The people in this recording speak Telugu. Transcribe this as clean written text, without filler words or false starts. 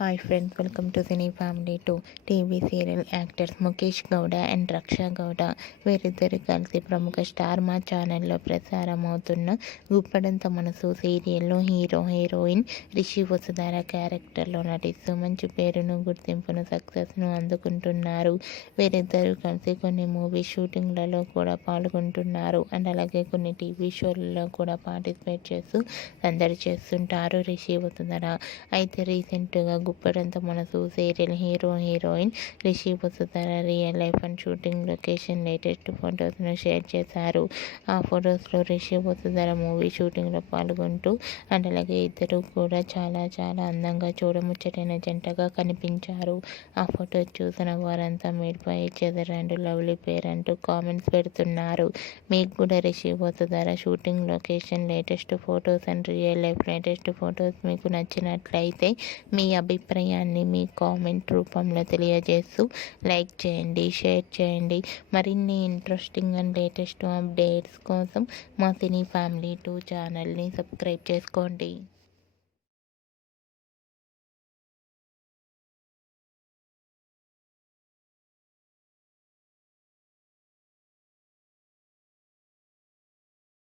Hi friends, welcome to cine family 2. TV serial actors Mukesh Gowda and Raksha Gowda వీరిద్దరు కలిసి ప్రముఖ స్టార్ మా ఛానల్లో ప్రసారం అవుతున్న గుప్పడంత మనసు సీరియల్లో హీరోయిన్ రిషి వసుధార క్యారెక్టర్లో నటిస్తూ మంచి పేరును, గుర్తింపును, సక్సెస్ను అందుకుంటున్నారు. వీరిద్దరూ కలిసి కొన్ని మూవీ షూటింగ్లలో కూడా పాల్గొంటున్నారు అండ్ అలాగే కొన్ని టీవీ షోలలో కూడా పార్టిసిపేట్ చేస్తూ సందడి చేస్తుంటారు రిషి వసుధార. అయితే రీసెంట్గా Guppedantha Manasu serial heroine Rishi Vasudhara real life and shooting location latest ఫొటోస్ను షేర్ చేశారు. ఆ ఫొటోస్లో రిషి వసుధార మూవీ షూటింగ్లో పాల్గొంటూ అండ్ అలాగే ఇద్దరు కూడా చాలా అందంగా చూడముచ్చటైన జంటగా కనిపించారు. ఆ ఫొటో చూసిన వారంతా మీడిపై ఇచ్చేదర్ అండ్ లవ్లీ పేర్ అంటూ కామెంట్స్ పెడుతున్నారు. మీకు కూడా Rishi Vasudhara shooting location latest photos and real life latest photos మీకు నచ్చినట్లయితే మీ అభిప్రాయాన్ని మీ కామెంట్ రూపంలో తెలియజేస్తూ లైక్ చేయండి, షేర్ చేయండి. మరిన్ని ఇంట్రెస్టింగ్ అండ్ లేటెస్ట్ అప్డేట్స్ కోసం మా సినీ ఫ్యామిలీ 2 ఛానల్ని సబ్స్క్రైబ్ చేసుకోండి.